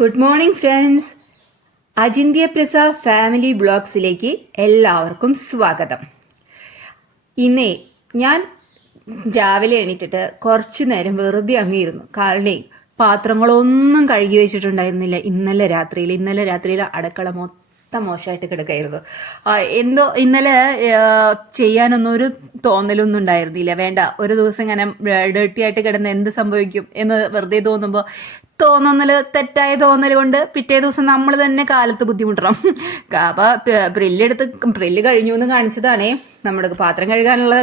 Good morning friends. അജിന്ത്യ പ്രസ family ബ്ലോഗ്സിലേക്ക് എല്ലാവർക്കും സ്വാഗതം. ഇന്നേ ഞാൻ രാവിലെ എണീറ്റിട്ട് കുറച്ചു നേരം വെറുതെ അങ്ങിരുന്നു. കാരണം പാത്രങ്ങളൊന്നും കഴുകി വെച്ചിട്ടുണ്ടായിരുന്നില്ല. ഇന്നലെ രാത്രിയിൽ അടുക്കള മൊത്തം മോശമായിട്ട് കിടക്കായിരുന്നു. എന്തോ ഇന്നലെ ചെയ്യാനൊന്നും ഒരു തോന്നലൊന്നും ഉണ്ടായിരുന്നില്ല. വേണ്ട, ഒരു ദിവസം ഇങ്ങനെ ഡേർട്ടി കിടന്ന് എന്ത് സംഭവിക്കും എന്ന് വെറുതെ തെറ്റായ തോന്നൽ കൊണ്ട് പിറ്റേ ദിവസം നമ്മൾ തന്നെ കാലത്ത് ബുദ്ധിമുട്ടണം. അപ്പൊ പ്രില്ല് കഴിഞ്ഞു എന്ന് കാണിച്ചതാണേ. നമ്മുടെ പാത്രം കഴുകാനുള്ള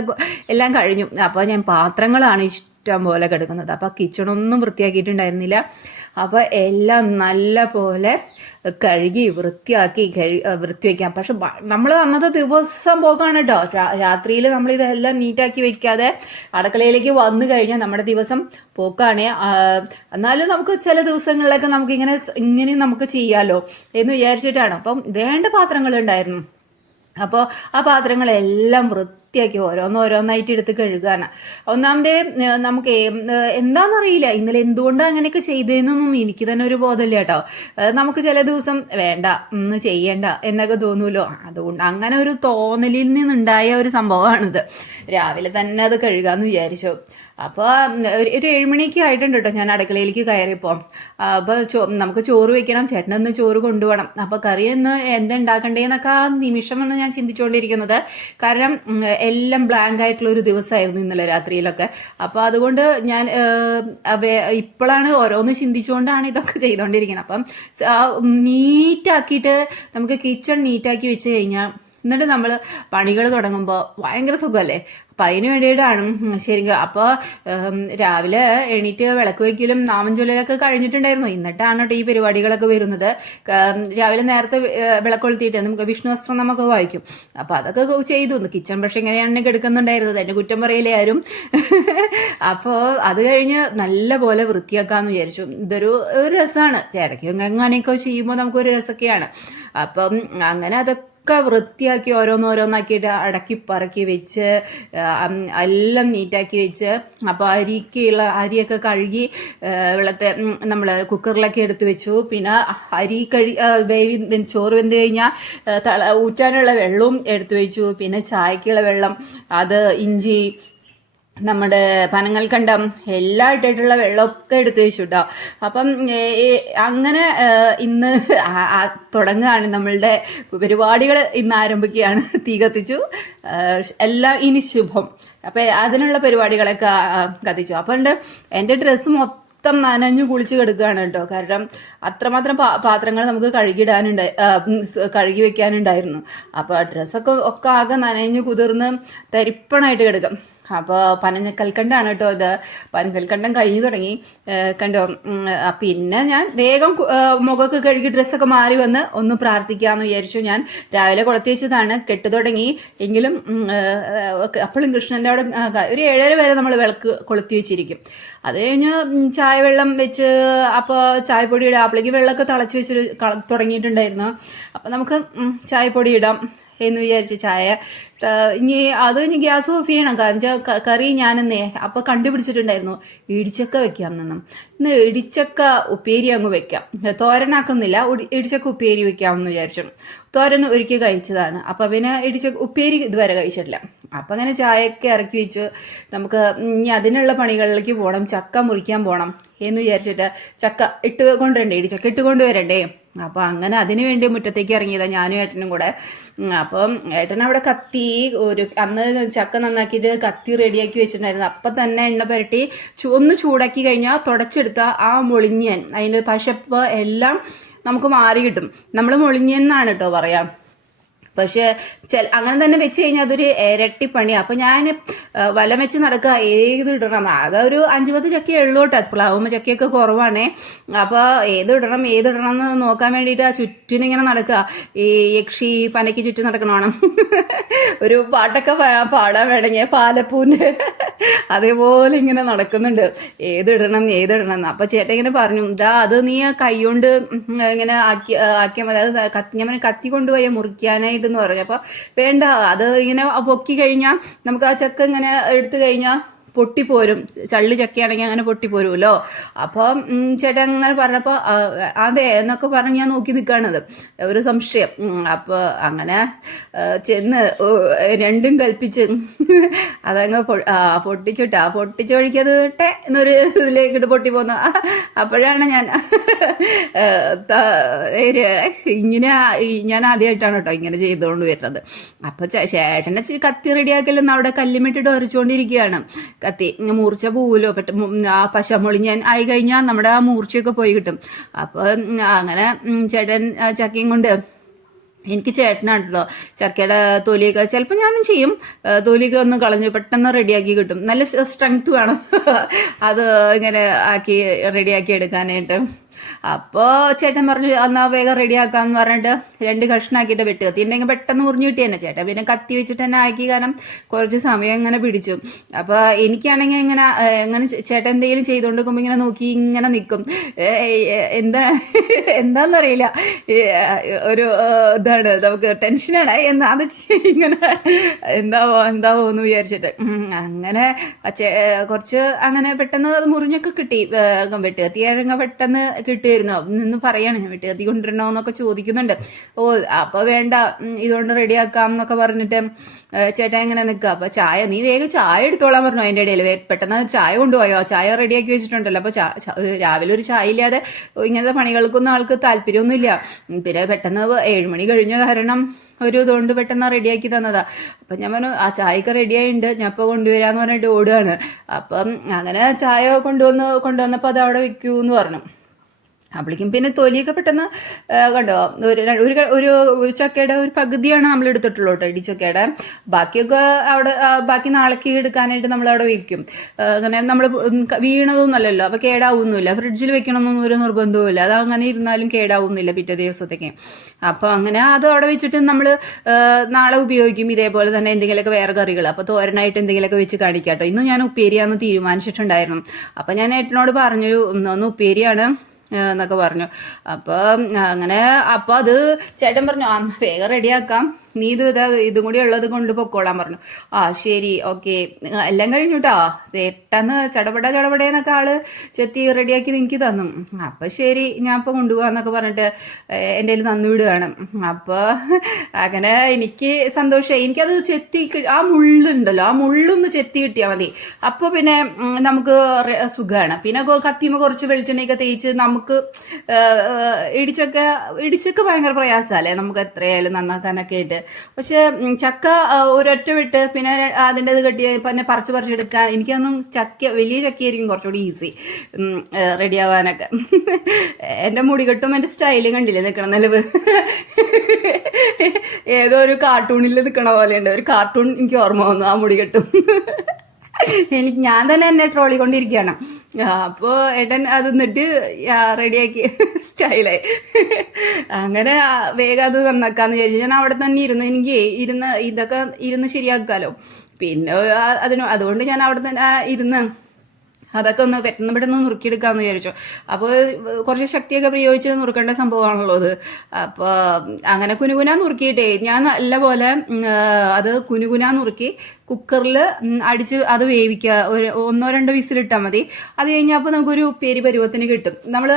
എല്ലാം കഴിഞ്ഞു. അപ്പൊ ഞാൻ പാത്രങ്ങളാണ് ഇഷ്ടം പോലെ കിടക്കുന്നത്. അപ്പൊ കിച്ചണൊന്നും വൃത്തിയാക്കിയിട്ടുണ്ടായിരുന്നില്ല. അപ്പൊ എല്ലാം നല്ല പോലെ കഴുകി വൃത്തി വയ്ക്കാം. പക്ഷെ നമ്മൾ അന്നത്തെ ദിവസം പോകാണ് കേട്ടോ. രാത്രിയിൽ നമ്മൾ ഇതെല്ലാം നീറ്റാക്കി വെക്കാതെ അടുക്കളയിലേക്ക് വന്നു കഴിഞ്ഞാൽ നമ്മുടെ ദിവസം പോക്കാണ്. എന്നാലും നമുക്ക് ചില ദിവസങ്ങളിലൊക്കെ നമുക്ക് ഇങ്ങനെ നമുക്ക് ചെയ്യാലോ എന്ന് വിചാരിച്ചിട്ടാണ്. അപ്പം വേണ്ട പാത്രങ്ങൾ ഉണ്ടായിരുന്നു. അപ്പോൾ ആ പാത്രങ്ങളെല്ലാം വൃത്തിയാക്കി ഓരോന്നായിട്ട് എടുത്ത് കഴുകാണ്. ഒന്നാമത് നമുക്ക് എന്താണെന്നറിയില്ല ഇന്നലെ എന്തുകൊണ്ടാണ് അങ്ങനെയൊക്കെ ചെയ്തതെന്നൊന്നും എനിക്ക് തന്നെ ഒരു ബോധമില്ല കേട്ടോ. നമുക്ക് ചില ദിവസം വേണ്ട ഇന്ന് ചെയ്യണ്ട എന്നൊക്കെ തോന്നൂലോ. അതുകൊണ്ട് അങ്ങനെ ഒരു തോന്നലിൽ നിന്നുണ്ടായ ഒരു സംഭവമാണിത്. രാവിലെ തന്നെ അത് കഴുകാമെന്ന് വിചാരിച്ചു. അപ്പോൾ ഒരു 7 മണിയൊക്കെ ആയിട്ടുണ്ട് കേട്ടോ ഞാൻ അടുക്കളയിലേക്ക് കയറിയപ്പോൾ. അപ്പോൾ നമുക്ക് ചോറ് വെക്കണം, ചേട്ടനൊന്ന് ചോറ് കൊണ്ടുപോകണം. അപ്പോൾ കറി ഒന്ന് എന്തുണ്ടാക്കണ്ടേന്നൊക്കെ ആ നിമിഷമാണ് ഞാൻ ചിന്തിച്ചുകൊണ്ടിരിക്കുന്നത്. കാരണം എല്ലാം ബ്ലാങ്ക് ആയിട്ടുള്ള ഒരു ദിവസമായിരുന്നു ഇന്നലെ രാത്രിയിലൊക്കെ. അപ്പോൾ അതുകൊണ്ട് ഞാൻ ഇപ്പോഴാണ് ഓരോന്ന് ചിന്തിച്ചുകൊണ്ടാണ് ഇതൊക്കെ ചെയ്തുകൊണ്ടിരിക്കുന്നത്. അപ്പം നീറ്റാക്കിയിട്ട് നമുക്ക് കിച്ചൺ നീറ്റാക്കി വെച്ച് കഴിഞ്ഞാൽ എന്നിട്ട് നമ്മൾ പണികൾ തുടങ്ങുമ്പോൾ ഭയങ്കര സുഖമല്ലേ. അപ്പം അതിന് വേണ്ടിയിട്ടാണ് ശരിക്കും. അപ്പോൾ രാവിലെ എണീറ്റ് വിളക്ക് വയ്ക്കലും നാമം ചൊല്ലലൊക്കെ കഴിഞ്ഞിട്ടുണ്ടായിരുന്നു. എന്നിട്ടാണ് കേട്ടോ ഈ പരിപാടികളൊക്കെ വരുന്നത്. രാവിലെ നേരത്തെ വിളക്കൊളുത്തിയിട്ട് നമുക്ക് വിഷ്ണുവസ്ത്രം നമുക്ക് വായിക്കും. അപ്പോൾ അതൊക്കെ ചെയ്തു. കിച്ചൺ പക്ഷേ ഇങ്ങനെയാണ് കിടക്കുന്നുണ്ടായിരുന്നത്. എൻ്റെ കുറ്റം പറയില്ലേ ആരും. അപ്പോൾ അത് കഴിഞ്ഞ് നല്ല പോലെ വൃത്തിയാക്കാമെന്ന് വിചാരിച്ചു. ഇതൊരു രസമാണ്. ഇടയ്ക്ക് അങ്ങനെയൊക്കെ ചെയ്യുമ്പോൾ നമുക്കൊരു രസമൊക്കെയാണ്. അപ്പം അങ്ങനെ അതൊക്കെ വൃത്തിയാക്കി ഓരോന്നാക്കിയിട്ട് അടക്കി പറക്കി വെച്ച് എല്ലാം നീറ്റാക്കി വെച്ച്. അപ്പോൾ അരിയൊക്കെ കഴുകി വെള്ളത്തെ നമ്മൾ കുക്കറിലൊക്കെ എടുത്ത് വെച്ചു. പിന്നെ അരി ചോറ് വെന്ത് കഴിഞ്ഞാൽ ഊറ്റാനുള്ള വെള്ളവും എടുത്തു വെച്ചു. പിന്നെ ചായക്കുള്ള വെള്ളം, അത് ഇഞ്ചി, നമ്മുടെ പനങ്ങൽക്കണ്ടം എല്ലാം ഇട്ടിട്ടുള്ള വെള്ളമൊക്കെ എടുത്തു വെച്ചു കേട്ടോ. അപ്പം അങ്ങനെ ഇന്ന് തുടങ്ങുകയാണ് നമ്മളുടെ പരിപാടികൾ. ഇന്ന് ആരംഭിക്കുകയാണ്. തീ കത്തിച്ചു, എല്ലാം ഇനി ശുഭം. അപ്പം അതിനുള്ള പരിപാടികളൊക്കെ കത്തിച്ചു. അപ്പം എൻ്റെ ഡ്രസ്സ് മൊത്തം നനഞ്ഞു കുളിച്ച് കിടക്കുകയാണ് കേട്ടോ. കാരണം അത്രമാത്രം പാത്രങ്ങൾ നമുക്ക് കഴുകി വെക്കാനുണ്ടായിരുന്നു. അപ്പോൾ ഡ്രസ്സൊക്കെ ആകെ നനഞ്ഞു കുതിർന്ന് തരിപ്പണായിട്ട് കിടക്കും. അപ്പോൾ പനക്കൽക്കണ്ടാണ് കേട്ടോ ഇത്. പനക്കൽക്കണ്ടം കഴിഞ്ഞു തുടങ്ങി കണ്ടോ. പിന്നെ ഞാൻ വേഗം മുഖമൊക്കെ കഴുകി ഡ്രസ്സൊക്കെ മാറി വന്ന് ഒന്ന് പ്രാർത്ഥിക്കാമെന്ന് വിചാരിച്ചു. ഞാൻ രാവിലെ കൊളുത്തി വെച്ചതാണ്, കെട്ടു തുടങ്ങി. എങ്കിലും അപ്പോഴും കൃഷ്ണൻ്റെ അവിടെ ഒരു 7:30 വരെ നമ്മൾ വിളക്ക് കൊളുത്തി വെച്ചിരിക്കും. അത് കഴിഞ്ഞ് ചായ വെള്ളം വെച്ച് അപ്പോൾ ചായപ്പൊടി ഇടാം. അപ്പോഴേക്ക് വെള്ളമൊക്കെ തിളച്ച് വെച്ച് തുടങ്ങിയിട്ടുണ്ടായിരുന്നു. അപ്പോൾ നമുക്ക് ചായപ്പൊടി ഇടാം എന്ന് വിചാരിച്ചു. ചായ ഇനി ഗ്യാസ് ഓഫ് ചെയ്യണം. കാരണം കറി ഞാനെന്നേ അപ്പോൾ കണ്ടുപിടിച്ചിട്ടുണ്ടായിരുന്നു ഇടിച്ചക്ക വെക്കാമെന്നും. ഇന്ന് ഇടിച്ചക്ക ഉപ്പേരി അങ്ങ് വെക്കാം. തോരനാക്കുന്നില്ല, ഇടിച്ചക്ക ഉപ്പേരി വെക്കാമെന്ന് വിചാരിച്ചു. തോരൻ ഒരിക്കൽ കഴിച്ചതാണ്. അപ്പം പിന്നെ ഉപ്പേരി ഇതുവരെ കഴിച്ചിട്ടില്ല. അപ്പം അങ്ങനെ ചായയൊക്കെ ഇറക്കി വെച്ചു. നമുക്ക് ഇനി അതിനുള്ള പണികളിലേക്ക് പോകണം. ചക്ക മുറിക്കാൻ പോകണം എന്ന് വിചാരിച്ചിട്ട് ചക്ക ഇടിച്ചക്ക ഇട്ട് കൊണ്ടുവരണ്ടേ. അപ്പോൾ അങ്ങനെ അതിനു വേണ്ടി മുറ്റത്തേക്ക് ഇറങ്ങിയതാണ് ഞാനും ഏട്ടനും കൂടെ. അപ്പം ഏട്ടൻ അവിടെ അന്ന് ചക്ക നന്നാക്കിയിട്ട് കത്തി റെഡിയാക്കി വെച്ചിട്ടുണ്ടായിരുന്നു. അപ്പം തന്നെ എണ്ണ പുരട്ടി ഒന്ന് ചൂടാക്കി കഴിഞ്ഞാൽ തുടച്ചെടുത്ത ആ മൊളിഞ്ഞൻ, അതിൻ്റെ പശപ്പ് എല്ലാം നമുക്ക് മാറി കിട്ടും. നമ്മൾ മൊളിഞ്ഞെന്നാണ് കേട്ടോ പറയാം. പക്ഷേ അങ്ങനെ തന്നെ വെച്ച് കഴിഞ്ഞാൽ അതൊരു ഇരട്ടി പണിയാണ്. അപ്പം ഞാൻ വലം വെച്ച് നടക്കുക, ഏത് ഇടണം. ആകെ ഒരു 5-10 ചക്കയേ ഉള്ളൂ കേട്ടോ. പ്ലാവുമ്പോൾ ചക്കയൊക്കെ കുറവാണേ. അപ്പോൾ ഏത് ഇടണം എന്ന് നോക്കാൻ വേണ്ടിയിട്ട് ആ ചുറ്റിനിങ്ങനെ നടക്കുക. ഈ യക്ഷി പനയ്ക്ക് ചുറ്റും നടക്കണോണം. ഒരു പാട്ടൊക്കെ പാടാൻ വേണമെങ്കിൽ പാലപ്പൂവിൻ്റെ അതേപോലെ ഇങ്ങനെ നടക്കുന്നുണ്ട്. ഏതിടണം. അപ്പോൾ ചേട്ടൻ ഇങ്ങനെ പറഞ്ഞു, അത് നീ കൈ കൊണ്ട് ഇങ്ങനെ ആക്കിയാൽ മതി. അത് ഞാൻ കത്തി കൊണ്ടുപോയി മുറിക്കാനായിട്ട് എന്ന് പറഞ്ഞു. അപ്പോൾ വേണ്ട, അത് ഇങ്ങനെ പൊക്കി കഴിഞ്ഞാൽ നമുക്ക് ആ ചക്ക ഇങ്ങനെ എടുത്തു കഴിഞ്ഞാൽ പൊട്ടിപ്പോരും, ചള്ളി ചക്കയാണെങ്കിൽ അങ്ങനെ പൊട്ടിപ്പോരുമല്ലോ. അപ്പോൾ ചേട്ടൻ അങ്ങനെ പറഞ്ഞപ്പോൾ അതെ എന്നൊക്കെ പറഞ്ഞ് ഞാൻ നോക്കി നിൽക്കുകയാണത്, ഒരു സംശയം. അപ്പോൾ അങ്ങനെ ചെന്ന് രണ്ടും കൽപ്പിച്ച് അതങ്ങ് പൊട്ടിച്ചു വഴിക്കത് എന്നൊരു ഇതിലേക്കിട്ട് പൊട്ടി പോന്നു. അപ്പോഴാണ് ഞാൻ ഇങ്ങനെ ഞാൻ ആദ്യമായിട്ടാണ് കേട്ടോ ഇങ്ങനെ ചെയ്തുകൊണ്ട് വരുന്നത്. അപ്പോൾ ചേട്ടനെ കത്തി റെഡിയാക്കലൊന്നും അവിടെ കല്ലുമിട്ടിട്ട് ഉരച്ചുകൊണ്ടിരിക്കുകയാണ്. കത്തി മൂർച്ച പോവുമല്ലോ, ആ പശമൊളി ഞാൻ ആയി കഴിഞ്ഞാൽ നമ്മുടെ ആ മൂർച്ചയൊക്കെ പോയി കിട്ടും. അപ്പോൾ അങ്ങനെ ചേട്ടൻ ചക്കയും കൊണ്ട്, എനിക്ക് ചേട്ടനാണല്ലോ ചക്കയുടെ തൊലിയൊക്കെ ചിലപ്പോൾ ഞാനും ചെയ്യും, തൊലിയൊക്കെ ഒന്ന് കളഞ്ഞ് പെട്ടെന്ന് റെഡിയാക്കി കിട്ടും. നല്ല സ്ട്രെങ്ത് വേണം അത് ഇങ്ങനെ ആക്കി റെഡിയാക്കി എടുക്കാനായിട്ട്. അപ്പോൾ ചേട്ടൻ പറഞ്ഞു എന്നാൽ വേഗം റെഡിയാക്കാമെന്ന് പറഞ്ഞിട്ട് 2 കഷ്ണാക്കിയിട്ട് വെട്ട്. കത്തി ഉണ്ടെങ്കിൽ പെട്ടെന്ന് മുറിഞ്ഞ് കിട്ടി തന്നെ. ചേട്ടൻ പിന്നെ കത്തി വെച്ചിട്ട് തന്നെ ആക്കി, കാരണം കുറച്ച് സമയം ഇങ്ങനെ പിടിച്ചു. അപ്പോൾ എനിക്കാണെങ്കിൽ എങ്ങനെ ചേട്ടൻ എന്തെങ്കിലും ചെയ്തുകൊണ്ടിരിക്കുമ്പോൾ ഇങ്ങനെ നോക്കി ഇങ്ങനെ നിൽക്കും. എന്താണെന്നറിയില്ല, ഒരു ഇതാണ് നമുക്ക് ടെൻഷനാണ് അത് ഇങ്ങനെ എന്താവോ എന്ന് വിചാരിച്ചിട്ട് അങ്ങനെ കുറച്ച് അങ്ങനെ പെട്ടെന്ന് അത് മുറിഞ്ഞൊക്കെ കിട്ടി. വെട്ട് കത്തിയായിരുന്ന പെട്ടെന്ന് കിട്ടുമായിരുന്നു. നിന്ന് പറയാണ് ഞാൻ വെട്ട് കത്തി കൊണ്ടുവരണോന്നൊക്കെ ചോദിക്കുന്നുണ്ട്. അപ്പോൾ വേണ്ട ഇതുകൊണ്ട് റെഡിയാക്കാം എന്നൊക്കെ പറഞ്ഞിട്ട് ചേട്ടൻ എങ്ങനെ നിൽക്കുക. അപ്പോൾ നീ വേഗം ചായ എടുത്തോളാൻ പറഞ്ഞു. അതിൻ്റെ ഇടയിൽ പെട്ടെന്ന് ചായ കൊണ്ടുപോയോ, ചായ റെഡിയാക്കി വെച്ചിട്ടുണ്ടല്ലോ. അപ്പോൾ രാവിലെ ഒരു ചായ ഇല്ലാതെ ഇങ്ങനത്തെ പണികൾക്കൊന്നും ആൾക്ക് താല്പര്യമൊന്നുമില്ല. പിന്നെ പെട്ടെന്ന് 7 മണി കഴിഞ്ഞ കാരണം ഇതുകൊണ്ട് പെട്ടെന്ന് റെഡിയാക്കി തന്നതാ. അപ്പം ഞാൻ പറഞ്ഞു ചായയൊക്കെ റെഡിയായിട്ടുണ്ട്, ഞാൻ ഇപ്പോൾ കൊണ്ടുവരാമെന്ന് പറഞ്ഞിട്ട് ഓടുകയാണ്. അപ്പം അങ്ങനെ ചായ കൊണ്ടുവന്നപ്പോൾ അത് അവിടെ വെക്കൂ എന്ന് പറഞ്ഞു. അപ്പോഴേക്കും പിന്നെ തൊലിയൊക്കെ പെട്ടെന്ന് കണ്ടോ, ഒരു ചക്കയുടെ ഒരു പകുതിയാണ് നമ്മൾ എടുത്തിട്ടുള്ളൂ കേട്ടോ, ഇടിച്ചക്കയുടെ. ബാക്കിയൊക്കെ ബാക്കി നാളേക്ക് എടുക്കാനായിട്ട് നമ്മളവിടെ വയ്ക്കും. അങ്ങനെ നമ്മൾ വീണതൊന്നുമല്ലല്ലോ, അപ്പോൾ കേടാവുന്നില്ല. ഫ്രിഡ്ജിൽ വെക്കണമെന്നൊന്നും ഒരു നിർബന്ധവുമില്ല, അത് അങ്ങനെ ഇരുന്നാലും കേടാവുന്നില്ല പിറ്റേ ദിവസത്തേക്ക്. അപ്പോൾ അങ്ങനെ അത് അവിടെ വെച്ചിട്ട് നമ്മൾ നാളെ ഉപയോഗിക്കും. ഇതേപോലെ തന്നെ എന്തെങ്കിലുമൊക്കെ വേറെ കറികൾ, അപ്പോൾ തോരനായിട്ട് എന്തെങ്കിലുമൊക്കെ വെച്ച് കാണിക്കാം കേട്ടോ. ഇന്ന് ഞാൻ ഉപ്പേരിയാന്ന് തീരുമാനിച്ചിട്ടുണ്ടായിരുന്നു. അപ്പോൾ ഞാൻ ഏട്ടനോട് പറഞ്ഞു ഒന്ന് ഉപ്പേരിയാണ് എന്നൊക്കെ പറഞ്ഞു. അപ്പോൾ അത് ചേട്ടൻ പറഞ്ഞു വേഗം റെഡിയാക്കാം, നീ ഇതും കൂടി ഉള്ളത് കൊണ്ട് പൊക്കോളാൻ പറഞ്ഞു. ശരി ഓക്കെ എല്ലാം കഴിഞ്ഞു കേട്ടോ. പെട്ടെന്ന് ചടപടേന്നൊക്കെ ആള് ചെത്തി റെഡിയാക്കി എനിക്ക് തന്നു. അപ്പം ശരി ഞാൻ ഇപ്പോൾ കൊണ്ടുപോകാന്നൊക്കെ പറഞ്ഞിട്ട് എൻ്റെ കയ്യിൽ തന്നു വിടുകയാണ്. അപ്പോൾ അങ്ങനെ എനിക്ക് സന്തോഷമായി. എനിക്കത് ചെത്തി ആ മുള്ളുണ്ടല്ലോ, ആ മുള്ളൊന്ന് ചെത്തി കിട്ടിയാൽ മതി. അപ്പോൾ പിന്നെ നമുക്ക് സുഖമാണ്. പിന്നെ കത്തിയുമ്പോൾ കുറച്ച് വെളിച്ചെണ്ണയൊക്കെ തേച്ച് നമുക്ക് ഇടിച്ചൊക്കെ ഭയങ്കര പ്രയാസമല്ലേ നമുക്ക് എത്രയായാലും നന്നാക്കാനൊക്കെ ആയിട്ട്. പക്ഷെ ചക്ക ഒരൊറ്റ വിട്ട് പിന്നെ അതിൻ്റെ ഇത് കെട്ടി പിന്നെ പറിച്ചെടുക്കാൻ എനിക്കൊന്നും വലിയ ചക്കയായിരിക്കും കുറച്ചുകൂടി ഈസി റെഡിയാവാനൊക്കെ. എൻ്റെ മുടികെട്ടും എൻ്റെ സ്റ്റൈലും കണ്ടില്ലേ നിൽക്കണം, നിലവ് ഏതോ ഒരു കാർട്ടൂണിൽ നിൽക്കണ പോലെയുണ്ട്. ഒരു കാർട്ടൂൺ എനിക്ക് ഓർമ്മ വന്നു ആ മുടികെട്ടും. ഞാൻ തന്നെ എന്നെ ട്രോളി കൊണ്ടിരിക്കുകയാണ്. അപ്പോൾ ഏട്ടൻ അത് എന്നിട്ട് റെഡിയാക്കി സ്റ്റൈലായി. അങ്ങനെ വേഗം അത് നന്നാക്കാന്ന് വിചാരിച്ചു. ഞാൻ അവിടെ തന്നെ എനിക്ക് ഇതൊക്കെ ഇരുന്ന് ശരിയാക്കാമല്ലോ. പിന്നെ അതുകൊണ്ട് ഞാൻ അവിടെ തന്നെ ഇരുന്ന് അതൊക്കെ ഒന്ന് പെട്ടെന്ന് നുറുക്കിയെടുക്കാമെന്ന് വിചാരിച്ചു. അപ്പോൾ കുറച്ച് ശക്തിയൊക്കെ പ്രയോഗിച്ച് നുറുക്കേണ്ട സംഭവമാണല്ലോ അത്. അപ്പോൾ അങ്ങനെ കുനുകുന നുറുക്കിയിട്ടേ ഞാൻ നല്ലപോലെ അത് കുനുകുന നുറുക്കി കുക്കറിൽ അടിച്ച് അത് വേവിക്കുക. 1-2 വിസിലിട്ടാൽ മതി. അത് കഴിഞ്ഞപ്പോൾ നമുക്കൊരു ഉപ്പേരി പരുവത്തിന് കിട്ടും. നമ്മൾ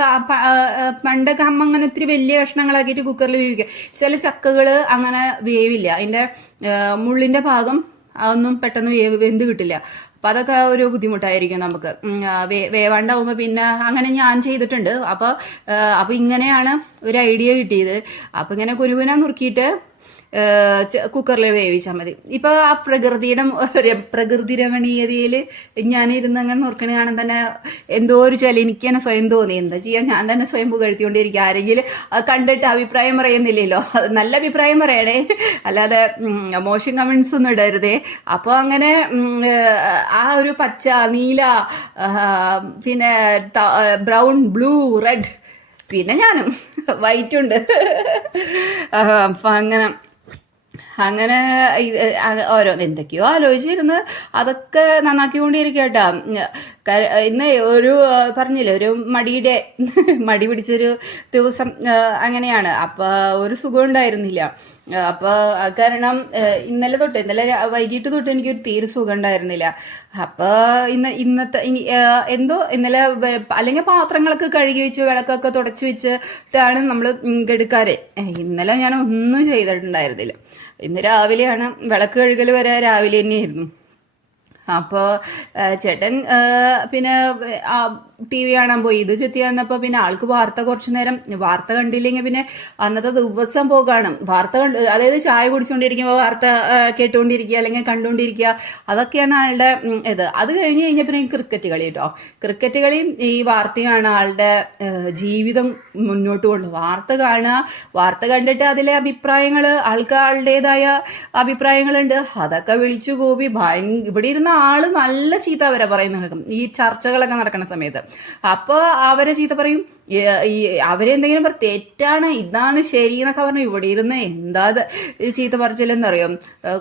പണ്ടൊക്കെ അമ്മ അങ്ങനെ ഇത്തിരി വലിയ കഷ്ണങ്ങളാക്കിയിട്ട് കുക്കറിൽ വേവിക്കുക. ചില ചക്കകൾ അങ്ങനെ വേവില്ല, അതിൻ്റെ മുള്ളിൻ്റെ ഭാഗം അതൊന്നും പെട്ടെന്ന് വെന്ത് കിട്ടില്ല. അപ്പം അതൊക്കെ ഒരു ബുദ്ധിമുട്ടായിരിക്കും നമുക്ക്. വേവാണ്ടാവുമ്പോൾ പിന്നെ അങ്ങനെ ഞാൻ ചെയ്തിട്ടുണ്ട്. അപ്പോൾ ഇങ്ങനെയാണ് ഒരു ഐഡിയ കിട്ടിയത്. അപ്പോൾ ഇങ്ങനെ കുനുകുന നുറുക്കിയിട്ട് കുക്കറിൽ വേവിച്ചാൽ മതി. ഇപ്പോൾ ആ പ്രകൃതി രമണീയതയിൽ ഞാനിരുന്ന് അങ്ങനെ നുറുക്കണ കാണാൻ തന്നെ എന്തോ ഒരു എനിക്ക് തന്നെ സ്വയം തോന്നി. എന്താ ചെയ്യാൻ, ഞാൻ തന്നെ സ്വയം പുകഴ്ത്തിക്കൊണ്ടിരിക്കുക. ആരെങ്കിലും കണ്ടിട്ട് അഭിപ്രായം പറയുന്നില്ലല്ലോ, നല്ല അഭിപ്രായം പറയണേ, അല്ലാതെ മോശം കമൻസ് ഒന്നും ഇടരുതേ. അപ്പോൾ അങ്ങനെ ആ ഒരു പച്ച, നീല, പിന്നെ ബ്രൗൺ, ബ്ലൂ, റെഡ്, പിന്നെ ഞാനും വൈറ്റുണ്ട്. അപ്പം അങ്ങനെ അങ്ങനെ ഓരോന്ന് എന്തൊക്കെയോ ആലോചിച്ചിരുന്ന് അതൊക്കെ നന്നാക്കിക്കൊണ്ടിരിക്കുക കേട്ടോ. ഇന്ന് ഒരു പറഞ്ഞില്ലേ, ഒരു മടിയുടെ മടി പിടിച്ചൊരു ദിവസം അങ്ങനെയാണ്. അപ്പോൾ ഒരു സുഖം ഉണ്ടായിരുന്നില്ല. അപ്പോൾ കാരണം ഇന്നലെ വൈകിട്ട് തൊട്ട് എനിക്കൊരു തീരെ സുഖം ഉണ്ടായിരുന്നില്ല. അപ്പോൾ ഇന്നത്തെ എന്തോ ഇന്നലെ അല്ലെങ്കിൽ പാത്രങ്ങളൊക്കെ കഴുകി വെച്ച് വിളക്കൊക്കെ തുടച്ച് വെച്ചിട്ടാണ് നമ്മൾ എടുക്കാറ്. ഇന്നലെ ഞാൻ ഒന്നും ചെയ്തിട്ടുണ്ടായിരുന്നില്ല. ഇന്ന് രാവിലെയാണ് വിളക്ക് കഴുകൽ വരെ രാവിലെ തന്നെയായിരുന്നു. അപ്പോൾ ചേട്ടൻ പിന്നെ ടി വി കാണാൻ പോയി. ഇത് ചെത്തി വന്നപ്പോൾ പിന്നെ ആൾക്ക് വാർത്ത കുറച്ച് നേരം വാർത്ത കണ്ടില്ലെങ്കിൽ പിന്നെ അന്നത്തെ ദിവസം പോകാണ്. വാർത്ത അതായത് ചായ കുടിച്ചുകൊണ്ടിരിക്കുമ്പോൾ വാർത്ത കേട്ടുകൊണ്ടിരിക്കുക അല്ലെങ്കിൽ കണ്ടുകൊണ്ടിരിക്കുക, അതൊക്കെയാണ് ആളുടെ ഇത്. അത് കഴിഞ്ഞ് കഴിഞ്ഞപ്പോൾ ക്രിക്കറ്റ് കളി കേട്ടോ. ക്രിക്കറ്റ് കളിയും ഈ വാർത്തയുമാണ് ആളുടെ ജീവിതം മുന്നോട്ട് കൊണ്ടുപോകും. വാർത്ത കാണുക, വാർത്ത കണ്ടിട്ട് അതിലെ അഭിപ്രായങ്ങൾ, ആളുടേതായ അഭിപ്രായങ്ങളുണ്ട്, അതൊക്കെ വിളിച്ചു കൂവി ഇവിടെ ഇരുന്ന ആള് നല്ല ചീത്ത അവരെ പറയുന്ന ഈ ചർച്ചകളൊക്കെ നടക്കുന്ന സമയത്ത്. അപ്പോൾ അവരെ ചീത്ത പറയും, അവരെന്തെങ്കിലും തെറ്റാണ്, ഇതാണ് ശരി എന്നൊക്കെ പറഞ്ഞു ഇവിടെ ഇരുന്ന് എന്താ ചീത്ത പറിച്ചില്ലെന്നറിയും.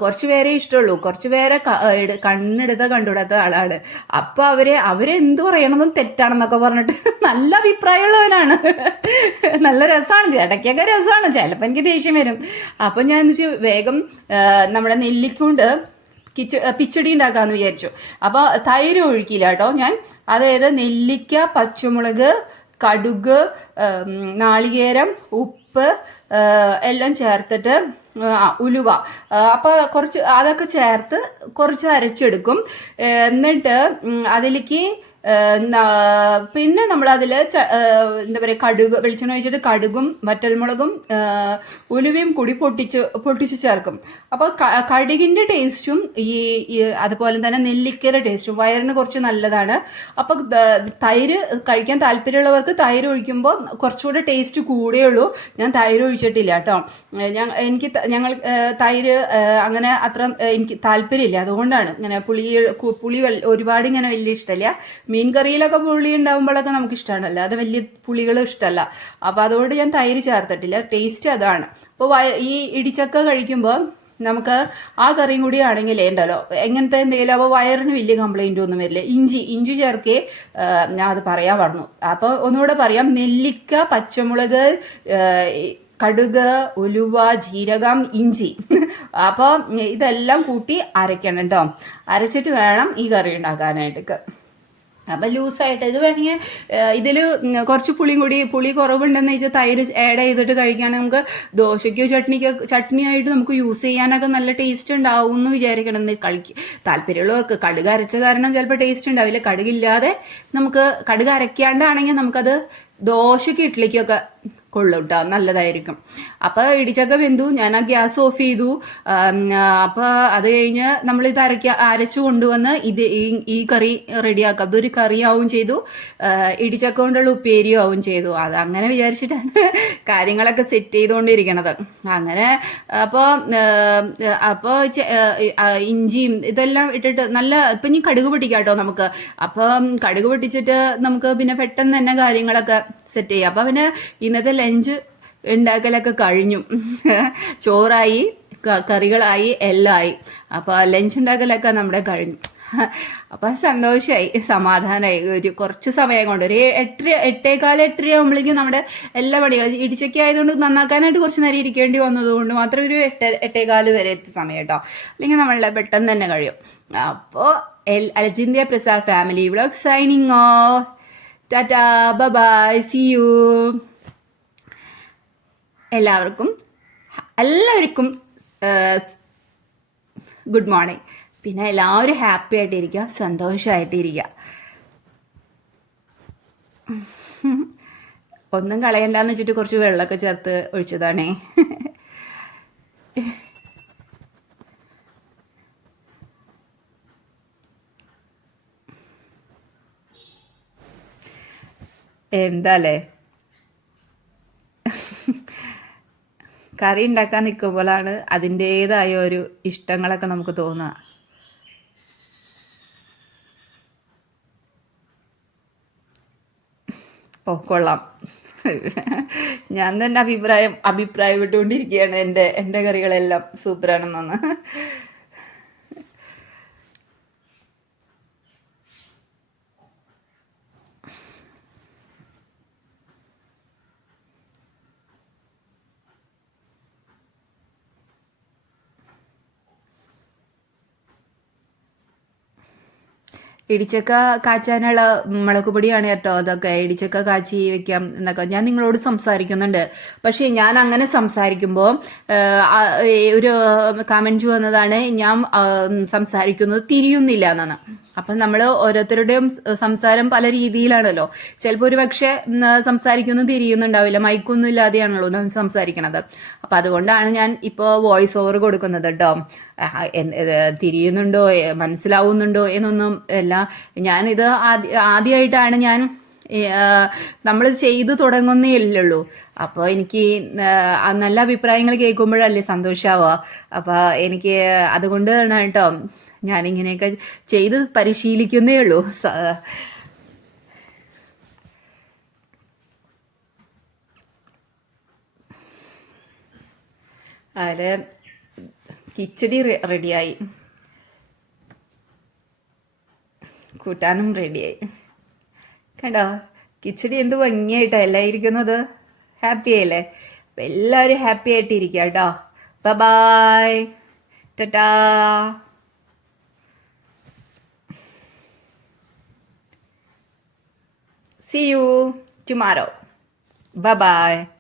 കുറച്ച് പേരെ ഇഷ്ടമുള്ളൂ, കുറച്ച് പേരെ കണ്ണെടുത്ത ആളാണ്. അപ്പൊ അവരെന്ത് പറയണമെന്നും തെറ്റാണെന്നൊക്കെ പറഞ്ഞിട്ട് നല്ല അഭിപ്രായമുള്ളവനാണ്. നല്ല രസമാണ്, ഇടയ്ക്കൊക്കെ രസമാണ്, ചിലപ്പോൾ എനിക്ക് ദേഷ്യം വരും. അപ്പം ഞാൻ വേഗം നമ്മുടെ നെല്ലിക്കൊണ്ട് പിച്ചടി ഉണ്ടാക്കാമെന്ന് വിചാരിച്ചു. അപ്പോൾ തൈര് ഒഴിക്കില്ല കേട്ടോ ഞാൻ. അതായത് നെല്ലിക്ക, പച്ചമുളക്, കടുക്, നാളികേരം, ഉപ്പ് എല്ലാം ചേർത്തിട്ട് ഉലുവ, അപ്പോൾ കുറച്ച് അതൊക്കെ ചേർത്ത് കുറച്ച് അരച്ചെടുക്കും. എന്നിട്ട് അതിലേക്ക് പിന്നെ നമ്മളതിൽ എന്താ പറയുക, കടുക് വെളിച്ചെണ്ണ ഒഴിച്ചിട്ട് കടുകും വറ്റൽമുളകും ഉലുവയും കൂടി പൊട്ടിച്ച് ചേർക്കും. അപ്പോൾ കടുകിൻ്റെ ടേസ്റ്റും അതുപോലെ തന്നെ നെല്ലിക്കയുടെ ടേസ്റ്റും വയറിന് കുറച്ച് നല്ലതാണ്. അപ്പോൾ തൈര് കഴിക്കാൻ താല്പര്യമുള്ളവർക്ക് തൈര് ഒഴിക്കുമ്പോൾ കുറച്ചുകൂടെ ടേസ്റ്റ് കൂടുകയുള്ളൂ. ഞാൻ തൈര് ഒഴിച്ചിട്ടില്ല കേട്ടോ. ഞങ്ങൾ തൈര് അങ്ങനെ അത്ര എനിക്ക് താല്പര്യമില്ല, അതുകൊണ്ടാണ് ഇങ്ങനെ പുളി ഒരുപാട് ഇങ്ങനെ വലിയ ഇഷ്ടമില്ല. മീൻ കറിയിലൊക്കെ പുളി ഉണ്ടാകുമ്പോഴൊക്കെ നമുക്ക് ഇഷ്ടമാണല്ലോ, അത് വലിയ പുളികൾ ഇഷ്ടമല്ല. അപ്പോൾ അതുകൊണ്ട് ഞാൻ തൈര് ചേർത്തിട്ടില്ല. ടേസ്റ്റ് അതാണ്. അപ്പോൾ ഈ ഇടിച്ചക്ക കഴിക്കുമ്പോൾ നമുക്ക് ആ കറിയും കൂടി ആണെങ്കിൽ ഉണ്ടല്ലോ എങ്ങനത്തെ എന്തെങ്കിലും, അപ്പോൾ വയറിന് വലിയ കംപ്ലൈൻറ്റ് ഒന്നും വരില്ല. ഇഞ്ചി ചേർക്കേ ഞാൻ അത് പറയാൻ പറഞ്ഞു. അപ്പോൾ ഒന്നുകൂടെ പറയാം. നെല്ലിക്ക, പച്ചമുളക്, കടുക്, ഉലുവ, ജീരകം, ഇഞ്ചി, അപ്പോൾ ഇതെല്ലാം കൂട്ടി അരയ്ക്കണം കേട്ടോ. അരച്ചിട്ട് വേണം ഈ കറി ഉണ്ടാക്കാനായിട്ട്. അപ്പം ലൂസായിട്ട് ഇത് വേണമെങ്കിൽ ഇതിൽ കുറച്ച് പുളി കുറവുണ്ടെന്ന് വെച്ചാൽ തൈര് ആഡ് ചെയ്തിട്ട് കഴിക്കാൻ നമുക്ക് ദോശയ്ക്കോ ചട്നിയായിട്ട് നമുക്ക് യൂസ് ചെയ്യാനൊക്കെ നല്ല ടേസ്റ്റ് ഉണ്ടാവും എന്ന് വിചാരിക്കണം. താല്പര്യമുള്ളവർക്ക് കടുക് അരച്ച കാരണം ചിലപ്പോൾ ടേസ്റ്റ് ഉണ്ടാവില്ല. കടുകില്ലാതെ നമുക്ക് കടുക് അരയ്ക്കാണ്ടാണെങ്കിൽ നമുക്കത് ദോശയ്ക്ക് ഇഡ്ഡലിക്കൊക്കെ കൊള്ളും കേട്ടോ, നല്ലതായിരിക്കും. അപ്പോൾ ഇടിച്ചക്ക വെന്തു, ഞാൻ ആ ഗ്യാസ് ഓഫ് ചെയ്തു. അപ്പോൾ അത് കഴിഞ്ഞ് നമ്മളിത് അരച്ചു കൊണ്ടുവന്ന് ഈ കറി റെഡിയാക്കാം. അതൊരു കറിയാവും ചെയ്തു, ഇടിച്ചക്ക കൊണ്ടുള്ള ഉപ്പേരിയും ആവും ചെയ്തു. അത് അങ്ങനെ വിചാരിച്ചിട്ടാണ് കാര്യങ്ങളൊക്കെ സെറ്റ് ചെയ്തുകൊണ്ടിരിക്കണത്. അങ്ങനെ അപ്പോൾ ഇഞ്ചിയും ഇതെല്ലാം ഇട്ടിട്ട് നല്ല ഇപ്പം ഇനി കടുക് പൊട്ടിക്കാം കേട്ടോ നമുക്ക്. അപ്പം കടുക് പൊട്ടിച്ചിട്ട് നമുക്ക് പിന്നെ പെട്ടെന്ന് തന്നെ കാര്യങ്ങളൊക്കെ സെറ്റ് ചെയ്യാം. അപ്പം പിന്നെ ഇന്നത്തെ ലഞ്ച് ഉണ്ടാക്കലൊക്കെ കഴിഞ്ഞു. ചോറായി, കറികളായി, എല്ലാം ആയി. അപ്പോൾ ലഞ്ച് ഉണ്ടാക്കലൊക്കെ നമ്മുടെ കഴിഞ്ഞു. അപ്പം സന്തോഷമായി, സമാധാനമായി. ഒരു കുറച്ച് സമയം കൊണ്ട് ഒരു 8:15 ആകുമ്പോഴേക്കും നമ്മുടെ എല്ലാ പണികളും ഇടിച്ചൊക്കെ ആയതുകൊണ്ട് നന്നാക്കാനായിട്ട് കുറച്ച് നേരം ഇരിക്കേണ്ടി വന്നതുകൊണ്ട് മാത്രം ഒരു 8:15 വരെ എത്തിയ സമയം കേട്ടോ. അല്ലെങ്കിൽ നമ്മളെ പെട്ടെന്ന് തന്നെ കഴിയും. അപ്പോൾ അൽജിന്ത്യ Prasad family vlog signing off. Tata, bye, see you. എല്ലാവർക്കും ഗുഡ് മോർണിംഗ്. പിന്നെ എല്ലാവരും ഹാപ്പി ആയിട്ടിരിക്കുക, സന്തോഷമായിട്ടിരിക്കുക. ഒന്നും കളയണ്ടെന്ന് വെച്ചിട്ട് കുറച്ച് വെള്ളമൊക്കെ ചേർത്ത് ഒഴിച്ചതാണേ. എന്താല്ലേ, കറി ഉണ്ടാക്കാൻ നിൽക്കുമ്പോഴാണ് അതിൻ്റേതായ ഒരു ഇഷ്ടങ്ങളൊക്കെ നമുക്ക് തോന്നുക. ഓ കൊള്ളാം. ഞാൻ തന്നെ അഭിപ്രായപ്പെട്ടുകൊണ്ടിരിക്കുകയാണ് എൻ്റെ കറികളെല്ലാം സൂപ്പറാണെന്ന്. ഇടിച്ചക്ക കാച്ചാനുള്ള മുളക് പൊടിയാണ് കേട്ടോ അതൊക്കെ. ഇടിച്ചക്ക കാച്ചി വെക്കാം എന്നൊക്കെ ഞാൻ നിങ്ങളോട് സംസാരിക്കുന്നുണ്ട്. പക്ഷേ ഞാൻ അങ്ങനെ സംസാരിക്കുമ്പോൾ ഒരു കമൻറ്റ് വന്നതാണ്, ഞാൻ സംസാരിക്കുന്നത് തിരിയുന്നില്ല എന്നാണ്. അപ്പം നമ്മൾ ഓരോരുത്തരുടെയും സംസാരം പല രീതിയിലാണല്ലോ. ചിലപ്പോൾ ഒരു പക്ഷേ സംസാരിക്കൊന്നും തിരിയുന്നുണ്ടാവില്ല, മൈക്കൊന്നും ഇല്ലാതെയാണല്ലോ സംസാരിക്കണത്. അപ്പം അതുകൊണ്ടാണ് ഞാൻ ഇപ്പോൾ വോയിസ് ഓവർ കൊടുക്കുന്നത് കേട്ടോ. തിരിയുന്നുണ്ടോ മനസ്സിലാവുന്നുണ്ടോ എന്നൊന്നും അല്ല. ഞാനിത് ആദ്യമായിട്ടാണ് ഞാൻ നമ്മൾ ചെയ്തു തുടങ്ങുന്നേ ഉള്ളൂ. അപ്പോൾ എനിക്ക് നല്ല അഭിപ്രായങ്ങൾ കേൾക്കുമ്പോഴല്ലേ സന്തോഷമാവുക. അപ്പോൾ എനിക്ക് അതുകൊണ്ടാണ് കേട്ടോ ഞാനിങ്ങനെയൊക്കെ ചെയ്ത് പരിശീലിക്കുന്നേ ഉള്ളൂ. അതിൽ കിച്ചടി റെഡിയായി, കൂട്ടാനും റെഡിയായി. കണ്ടോ കിച്ചടി എന്ത് ഭംഗിയായിട്ടാണ് എല്ലാം ഇരിക്കുന്നത്. ഹാപ്പി ആയില്ലേ? അപ്പം എല്ലാവരും ഹാപ്പി ആയിട്ടിരിക്കുക കേട്ടോ. Bye, tata. See you tomorrow. Bye bye.